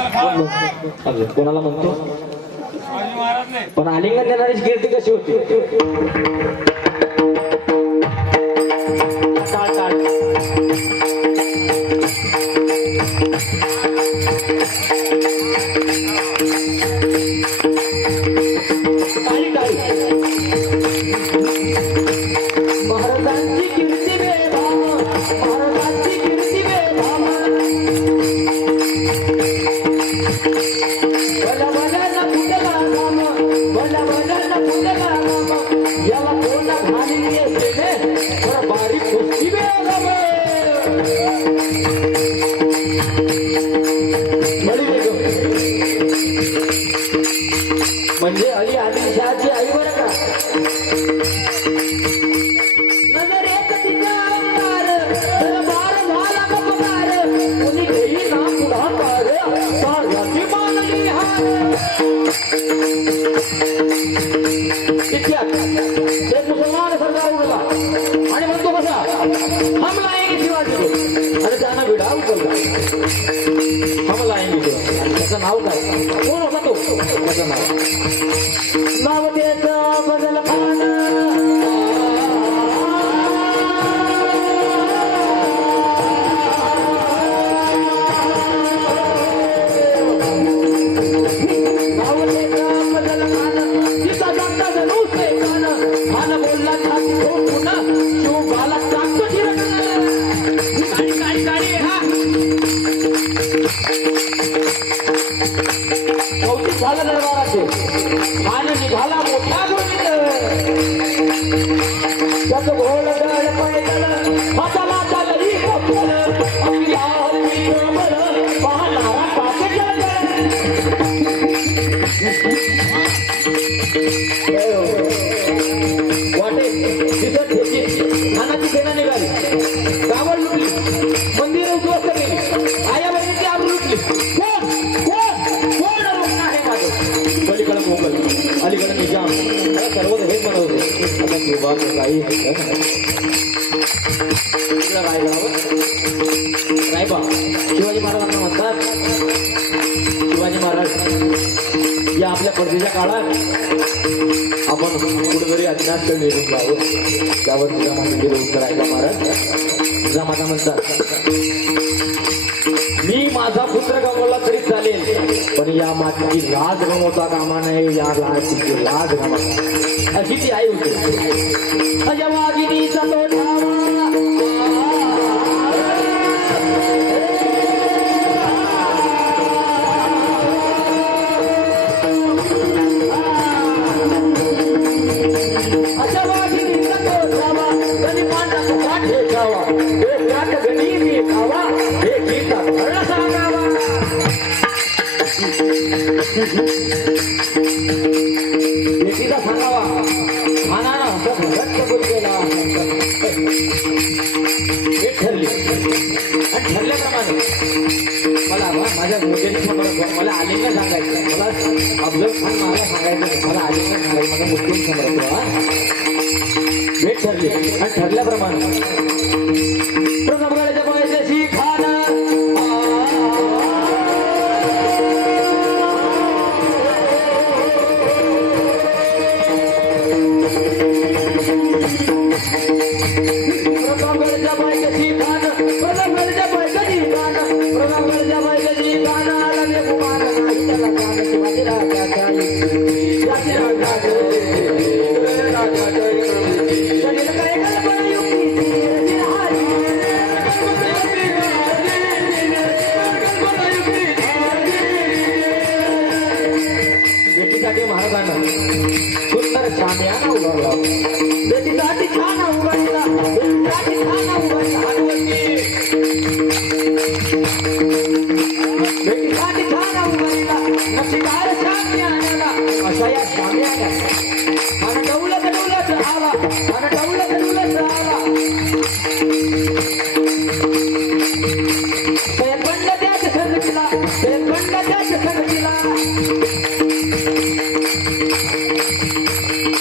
कोणाला म्हणतो पण आलिंगन देणारी कीर्ती कशी होती म्हणजे अली आदिलशहाची आई बरं का नजरेत तिचा अंगार दरबार झाला कपकार कुणी घेई ना पुढाकार साऱ्याची मानली हार इतिहास एक मुसलमान सरदार उडला आणि म्हणतो कसा हमला आहे शिवाजी आणि त्यानं विडा उचलला हमला आहे त्याचं नाव काय कोण होता तो त्याचं नाव त्याचं बदल खान झालं दरबाराचे आणि निघाला मोठा गोविंद त्याचं घोड गड पैदल हाताला चालली कपल अखिला हरवी कमल पाहणारा पाके वाटे तिथं ठेची खानाची सेना निघाली गावड लुटली मंदिर उद्ध्वस्त केली आया बहिणीची आबरू लुटली पलीकडे मोगल अलीकडे निजाम सर्व हेच बनवते आता किंवा काही रायबा शिवाजी महाराजांना म्हणतात शिवाजी महाराज या आपल्या परदेच्या काळात आपण कुठेतरी अज्ञात निघून जावं त्यावर निजामाचे उत्तर रायबा महाराज निजामाता म्हणतात मी माझा पुत्र गमावला तरी चालेल पण या मातीची लाज गमवता कामा नये या लाजीची लाज गमावता अशी ती आई होती अजवागिनीचा तो ठावा अजवागिनीचा तो ठावा कधी पांढरा तुका ठेकावा एक रात गणी मी खावा हे गीता खरं सांगावा बेटीला सांगावा मानानं हसत घट्ट बोललेला हे ठरली आणि ठरल्याप्रमाणे मला माझ्या मोठ्याने समोर मला आलिंगन सांगायचं मला अफजल खान मला सांगायचं मला आलिंगन सांगायचं मला मुस्लिम समोर भेट ठरली आणि ठरल्याप्रमाणे प्रतापगडाच्या पायथ्याशी खान प्रतापगडच्या पायथ्याशी खान प्रतापगडच्या पायथ्याशी खान प्रतापगडच्या पायथ्याशी खान आला कुमार नाही त्याला खान शिवाजी राजाचा बेटीसाठी महाराजांना सुंदर शामियाना उभारला बेटीसाठी छान उभारला बेटीसाठी छान उभारला बेटीसाठी छान उभारला नक्षीदार शामियानाला अशा या शामियाना आणि डौलत डौलत राहावा आणि डौलत डौलत राहावा पेपंड त्याच संगतीला पेपंड त्याच संगतीला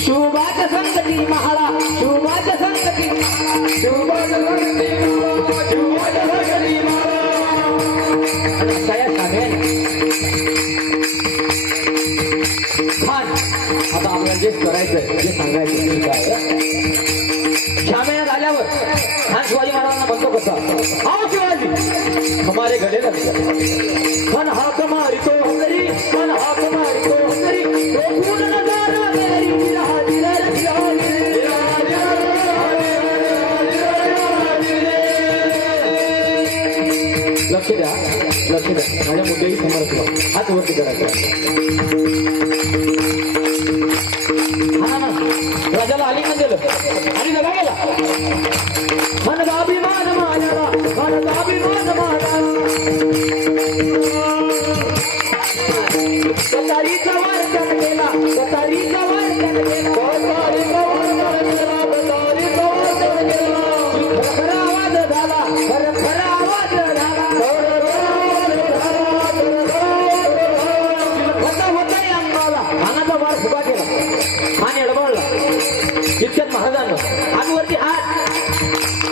शुभाच संगती महाळा शुभाच संगती महाळा शुभाच संगती महाळा शुभाच संगती महाळा अशा या शामियाना आपल्याला जे करायचंय जे सांगायचं ते काय 6 महिन्यात आल्यावर हा शिवाजी महाराजांना म्हणतो कसा हा शिवाजी हमारे गले लग गया मन हाथ मारितो हंगरी मन हाथ मारितो हंगरी तो फूल नजारा मेरी दिला दिला लक्ष द्या माझ्या मुद्द्याही समोर ठेवा हात वरती करायचा हा ना राजाला आलिंगन दिलं आणि जगा गेला मनचा अभिमान माझ्याला मनचा अभिमान माझा कतारीचा वर्तन केला कतारीचा वर्तन केला कतारीचा वर्तन केला कतारीचा वर्तन केला खरा आवाज झाला खरा आवाज झाला हानाचा वार फुगा केला हान एडबळला इतक्यात महाराजांना हातवरती हात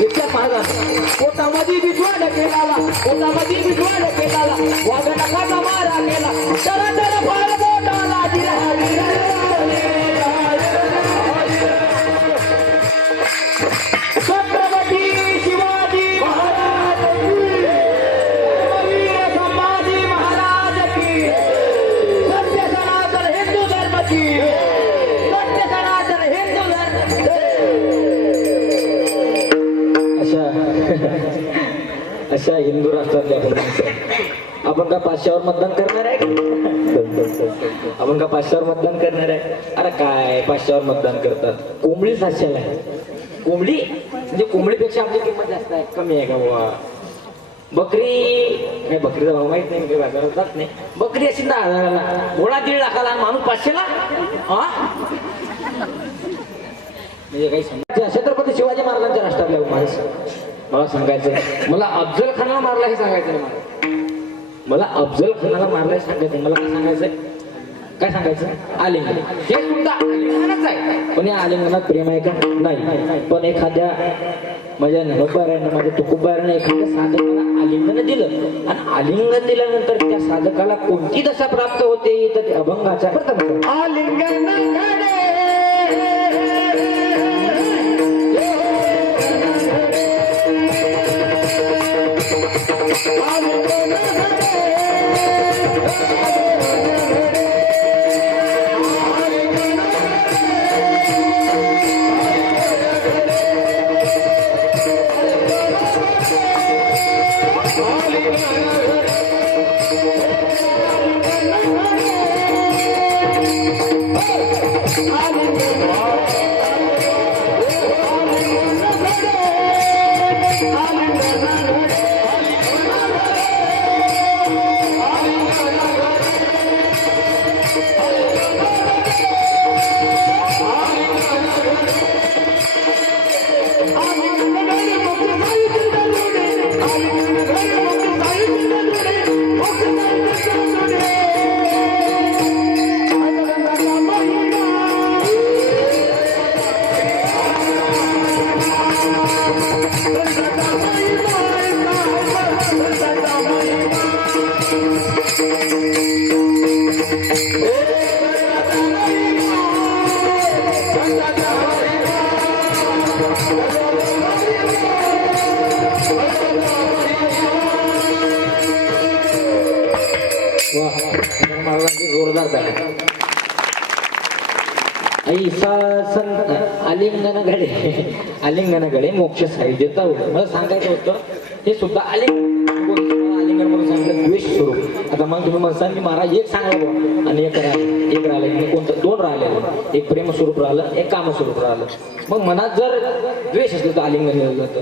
इतक्यात महाराजांना पोटामध्ये बिजवाड केला पोटामध्ये बिजवाड केला वाघ नकाचा मारा केला चरा चरा फार बोटाला छत्रपती शिवाजी महाराज वीर संभाजी महाराज की सत्य सनातन हिंदू धर्म की सत्य सनातन हिंदू धर्म अशा हिंदू राष्ट्रातल्या आपण का 500वर मतदान करणार आहे आपण का 500वर मतदान करणार आहे अरे काय 500वर मतदान करतात कोंबडी 700ला आहे कोंबडी म्हणजे कोंबडीपेक्षा आपली किंमत जास्त आहे कमी आहे का बाबा बकरी काय बकरीचा भाव माहित नाही बाजारात जात नाही बकरी अशी 10,000ला घोडा 1.5 लाखाला आणि माणूस 500ला म्हणजे काही समजा छत्रपती शिवाजी महाराजांच्या राष्ट्रातल्या माणूस मला सांगायचं मला अफजल खानाला मारला हे सांगायचं नाही मला अफजल खानाला मारला हे सांगायचं मला काय सांगायचंय काय सांगायचं आलिंगन हे सुद्धा आलिंगनच आहे पण या आलिंगनात प्रेम आहे का नाही पण एखाद्या माझ्या नवबाऱ्यानं माझ्या तुकुबाऱ्यानं एखाद्या साधकाला आलिंगन दिलं आणि आलिंगन दिल्यानंतर त्या साधकाला कोणती दशा प्राप्त होते तर ते अभंगाचा प्रथम आलिंगन जोरदार आलिंगनाकडे मोक्ष साहित्य मला सांगायचं होतं हे सुद्धा आलिंगन म्हणून सांगितलं द्वेष स्वरूप आता मग तुम्ही म्हणसाल की महाराज एक सांगलं आणि एक राहिलं कोणतं 2 राहिले एक प्रेम स्वरूप राहिलं एक काम स्वरूप राहिलं मग मनात जर द्वेष असलं तर आलिंगन नेलं जातं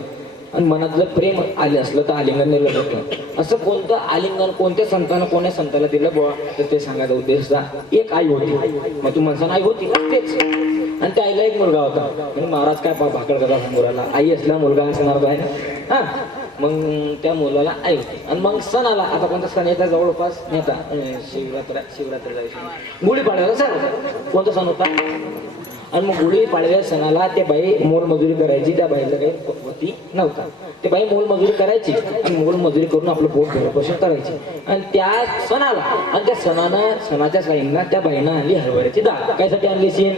आणि मनात जर प्रेम आले असलं तर आलिंगन नेलं जातं असं कोणतं आलिंगन कोणत्या संतानं कोण्या संताला दिलं बुवा तर ते सांगायचा उद्देश एक आई होती मग तू म्हणसान आई होती तेच आणि त्या आईला एक मुलगा होता म्हणजे महाराज काय भाकड करा मुलाला आई असला मुलगा असणार आहे ना हा मग त्या मुलाला आई होती आणि मग सण आला आता कोणता सण येता जवळपास नेता शिवरात्रीला गुढीपाडव्याला सर कोणता सण होता आणि मग गुढी पाडव्या सणाला ते बाई मोलमजुरी करायची. त्या बाईला काही होती नव्हता. ते बाई मोलमजुरी करायची आणि मोलमजुरी करून आपलं पोट भरण्यापासून करायची. आणि त्या सणाला आणि त्या सणाच्या साईंना त्या बाईनं आणली हरभऱ्याची डाळ. कायसाठी आणली सीन